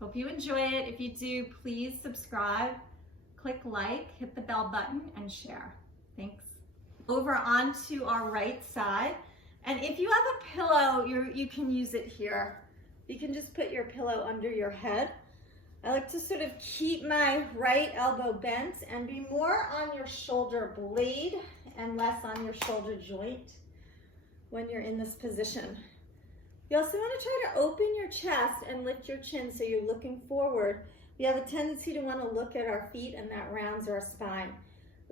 Hope you enjoy it. If you do, please subscribe, click like, hit the bell button, and share. Thanks. Over onto our right side. And if you have a pillow, you can use it here. You can just put your pillow under your head. I like to sort of keep my right elbow bent and be more on your shoulder blade and less on your shoulder joint when you're in this position. You also want to try to open your chest and lift your chin so you're looking forward. We have a tendency to want to look at our feet, and that rounds our spine.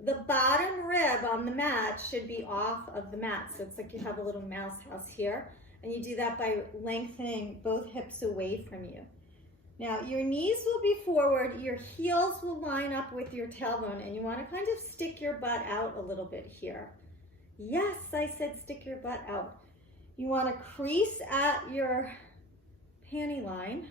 The bottom rib on the mat should be off of the mat. So it's like you have a little mouse house here. And you do that by lengthening both hips away from you. Now your knees will be forward, your heels will line up with your tailbone, and you want to kind of stick your butt out a little bit here. Yes, I said stick your butt out. You want to crease at your panty line,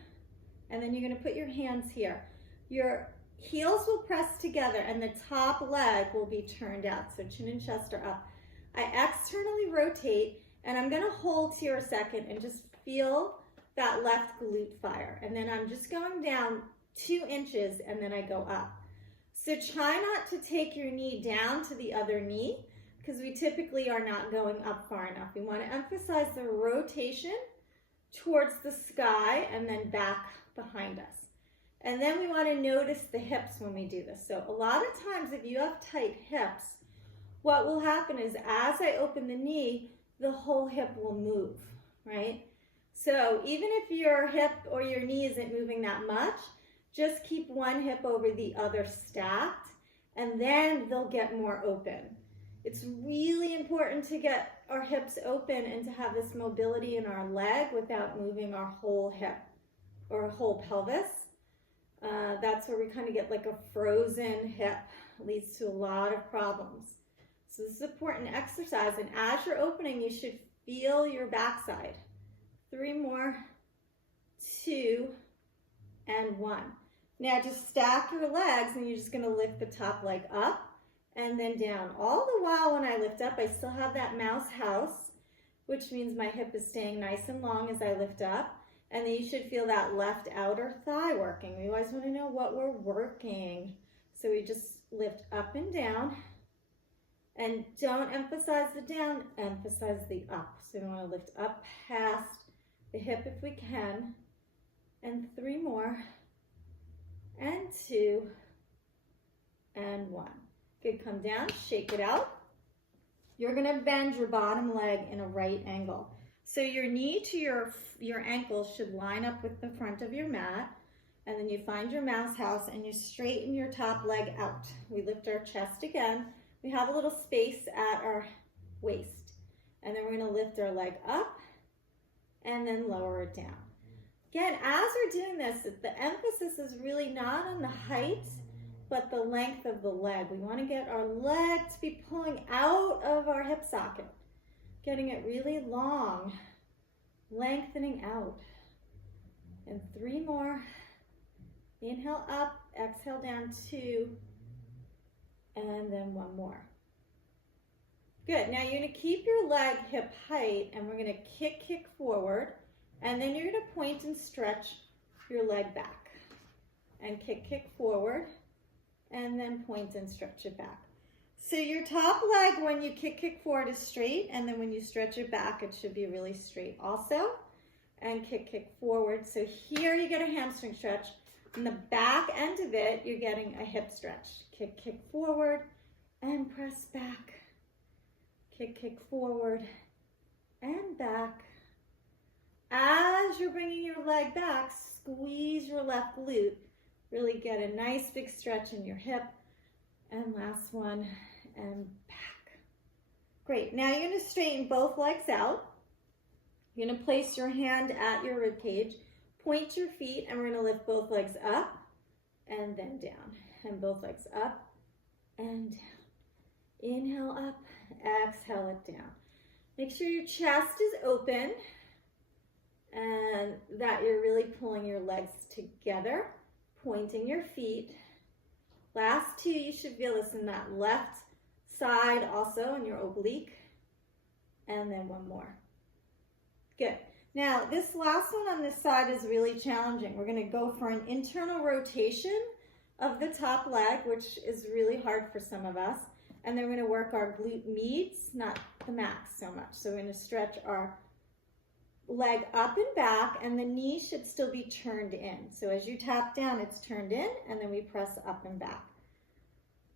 and then you're going to put your hands here. Your heels will press together and the top leg will be turned out, so chin and chest are up. I externally rotate, and I'm going to hold here a second and just feel that left glute fire. And then I'm just going down 2 inches and then I go up. So try not to take your knee down to the other knee, because we typically are not going up far enough. We want to emphasize the rotation towards the sky and then back behind us. And then we want to notice the hips when we do this. So a lot of times if you have tight hips, what will happen is as I open the knee, the whole hip will move, right? So even if your hip or your knee isn't moving that much, just keep one hip over the other stacked, and then they'll get more open. It's really important to get our hips open and to have this mobility in our leg without moving our whole hip or whole pelvis. That's where we kind of get like a frozen hip. It leads to a lot of problems. So this is an important exercise, and as you're opening, you should feel your backside. 3 more, 2, and 1. Now just stack your legs, and you're just going to lift the top leg up and then down. All the while when I lift up, I still have that mouse house, which means my hip is staying nice and long as I lift up. And then you should feel that left outer thigh working. We always want to know what we're working. So we just lift up and down. And don't emphasize the down, emphasize the up. So we want to lift up past the hip if we can. And 3 more. And 2. And 1. Good, come down, shake it out. You're gonna bend your bottom leg in a right angle. So your knee to your ankle should line up with the front of your mat, and then you find your mouse house and you straighten your top leg out. We lift our chest again. We have a little space at our waist. And then we're gonna lift our leg up and then lower it down. Again, as we're doing this, the emphasis is really not on the height, but the length of the leg. We want to get our leg to be pulling out of our hip socket, getting it really long, lengthening out. And 3 more. Inhale up, exhale down 2, and then 1 more. Good, now you're going to keep your leg hip height, and we're going to kick forward, and then you're going to point and stretch your leg back. And kick forward, and then point and stretch it back. So your top leg, when you kick forward, is straight, and then when you stretch it back, it should be really straight also. And kick forward. So here you get a hamstring stretch. On the back end of it, you're getting a hip stretch. Kick forward, and press back. Kick forward, and back. As you're bringing your leg back, squeeze your left glute. Really get a nice big stretch in your hip. And last one, and back. Great, now you're gonna straighten both legs out. You're gonna place your hand at your rib cage, point your feet, and we're gonna lift both legs up and then down. And both legs up and down. Inhale up, exhale it down. Make sure your chest is open and that you're really pulling your legs together. Pointing your feet. Last 2, you should feel this in that left side also in your oblique. And then 1 more. Good. Now, this last one on this side is really challenging. We're going to go for an internal rotation of the top leg, which is really hard for some of us. And then we're going to work our glute medius, not the max so much. So we're going to stretch our leg up and back, and the knee should still be turned in. So as you tap down, it's turned in, and then we press up and back.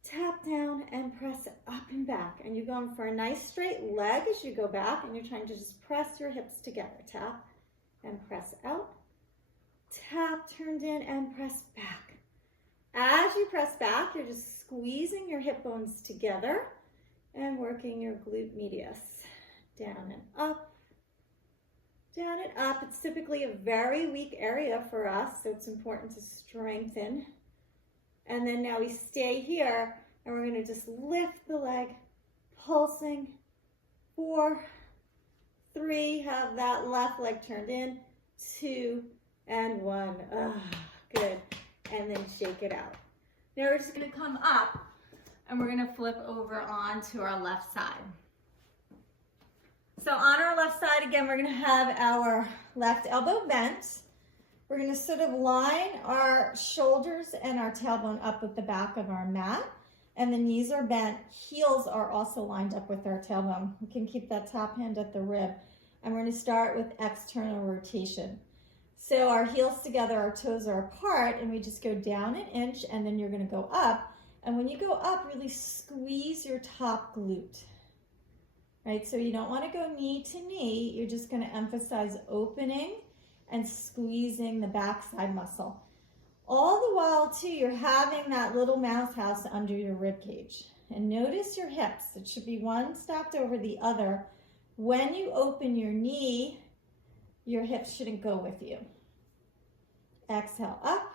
Tap down and press up and back. And you're going for a nice straight leg as you go back, and you're trying to just press your hips together. Tap and press out. Tap, turned in, and press back. As you press back, you're just squeezing your hip bones together and working your glute medius. Down and up, down and up. It's typically a very weak area for us, so it's important to strengthen. And then now we stay here, and we're going to just lift the leg, pulsing. 4, 3, have that left leg turned in. 2, and 1. Good. And then shake it out. Now we're just going to come up, and we're going to flip over onto our left side. So on our left side, again, we're going to have our left elbow bent. We're going to sort of line our shoulders and our tailbone up with the back of our mat, and the knees are bent. Heels are also lined up with our tailbone. We can keep that top hand at the rib, and we're going to start with external rotation. So our heels together, our toes are apart, and we just go down an inch, and then you're going to go up. And when you go up, really squeeze your top glute. Right? So you don't want to go knee to knee. You're just going to emphasize opening and squeezing the backside muscle. All the while, too, you're having that little mouth house under your rib cage. And notice your hips. It should be one stacked over the other. When you open your knee, your hips shouldn't go with you. Exhale up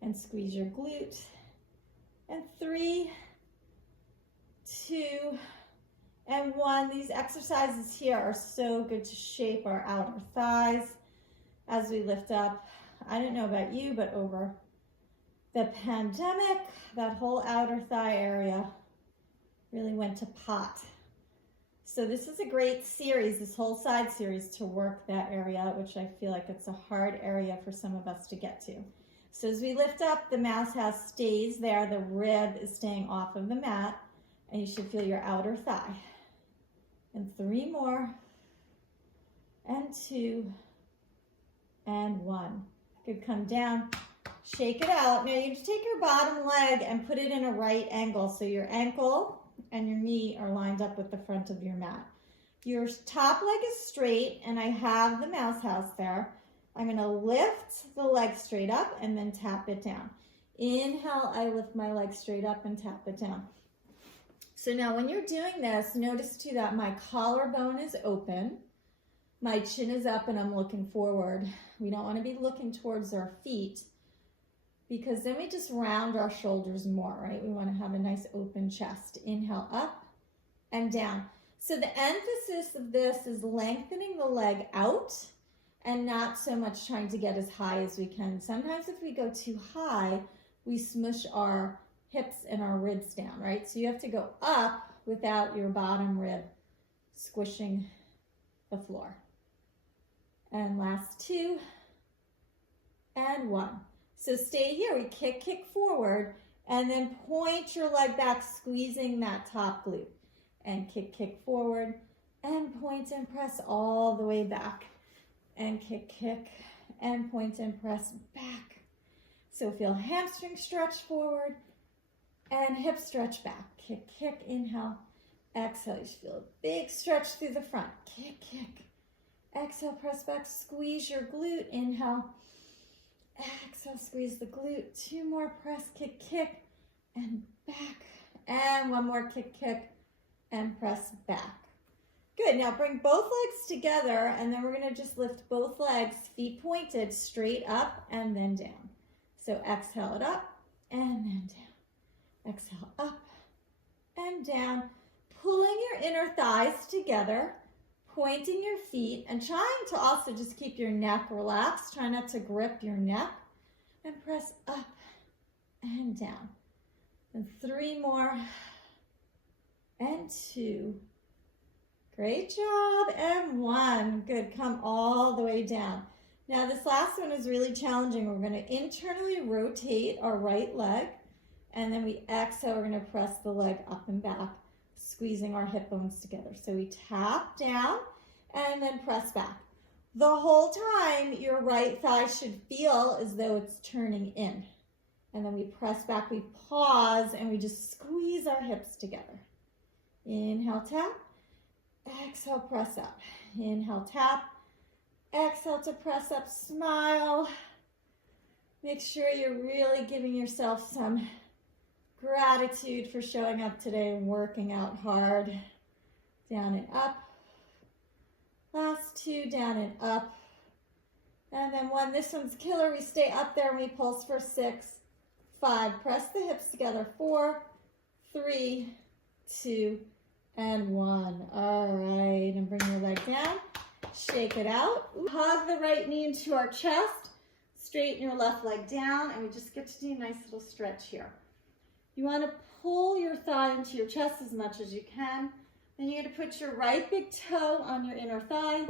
and squeeze your glute. And 3, 2, and 1. These exercises here are so good to shape our outer thighs as we lift up. I don't know about you, but over the pandemic, that whole outer thigh area really went to pot. So this is a great series, this whole side series, to work that area, which I feel like it's a hard area for some of us to get to. So as we lift up, the mouse house stays there. The rib is staying off of the mat, and you should feel your outer thigh. And 3 more, and 2, and 1. Good, come down, shake it out. Now you take your bottom leg and put it in a right angle, so your ankle and your knee are lined up with the front of your mat. Your top leg is straight, and I have the mouse house there. I'm going to lift the leg straight up and then tap it down. Inhale, I lift my leg straight up and tap it down. So now when you're doing this, notice too that my collarbone is open, my chin is up, and I'm looking forward. We don't want to be looking towards our feet, because then we just round our shoulders more, right? We want to have a nice open chest. Inhale up and down. So the emphasis of this is lengthening the leg out and not so much trying to get as high as we can. Sometimes if we go too high, we smush our hips and our ribs down, right? So you have to go up without your bottom rib squishing the floor. And last 2 and 1. So stay here, we kick forward, and then point your leg back, squeezing that top glute. And kick forward, and point and press all the way back. And kick, and point and press back. So feel hamstring stretch forward, and hip stretch back. Kick, inhale, exhale. You should feel a big stretch through the front. Kick. Exhale, press back, squeeze your glute. Inhale. Exhale, squeeze the glute. 2 more, press, kick, and back. And 1 more, kick, and press back. Good, now bring both legs together, and then we're gonna just lift both legs, feet pointed, straight up and then down. So exhale it up and then down. Exhale up and down, pulling your inner thighs together, pointing your feet, and trying to also just keep your neck relaxed. Try not to grip your neck, and press up and down. And 3 more, and 2. Great job. And one. Good. Come all the way down. Now this last one is really challenging. We're going to internally rotate our right leg, and then we exhale. We're going to press the leg up and back, squeezing our hip bones together. So we tap down and then press back. The whole time, your right thigh should feel as though it's turning in. And then we press back, we pause, and we just squeeze our hips together. Inhale, tap. Exhale, press up. Inhale, tap. Exhale to press up, smile. Make sure you're really giving yourself some gratitude for showing up today and working out hard. Down and up. Last two, down and up. And then one, this one's killer. We stay up there and we pulse for 6, 5. Press the hips together. 4, 3, 2, and 1. All right, and bring your leg down. Shake it out. Hug the right knee into our chest. Straighten your left leg down, and we just get to do a nice little stretch here. You want to pull your thigh into your chest as much as you can. Then you're going to put your right big toe on your inner thigh,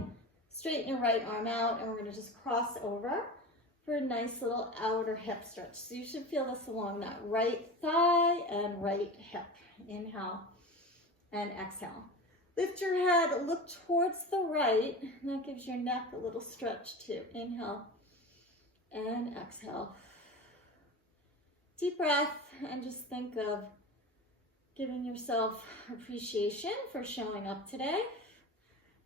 straighten your right arm out, and we're going to just cross over for a nice little outer hip stretch. So you should feel this along that right thigh and right hip. Inhale and exhale. Lift your head, look towards the right, and that gives your neck a little stretch too. Inhale and exhale. Deep breath, and just think of giving yourself appreciation for showing up today.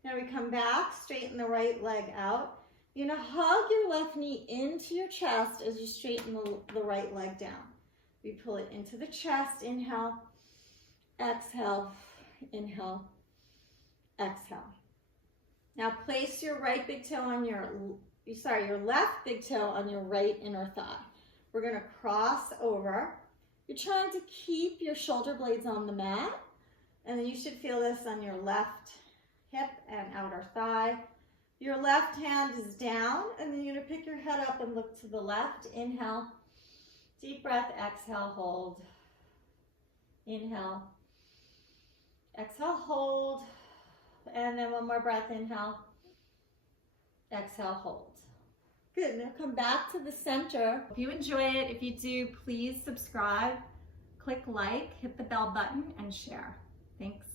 Now we come back, straighten the right leg out. You're gonna hug your left knee into your chest as you straighten the right leg down. We pull it into the chest, inhale, exhale, inhale, exhale. Now place your right big toe on your left big toe on your right inner thigh. We're gonna cross over. You're trying to keep your shoulder blades on the mat, and then you should feel this on your left hip and outer thigh. Your left hand is down, and then you're gonna pick your head up and look to the left. Inhale, deep breath, exhale, hold. Inhale, exhale, hold. And then one more breath, inhale, exhale, hold. Good, now come back to the center. If you enjoy it, if you do, please subscribe, click like, hit the bell button, and share. Thanks.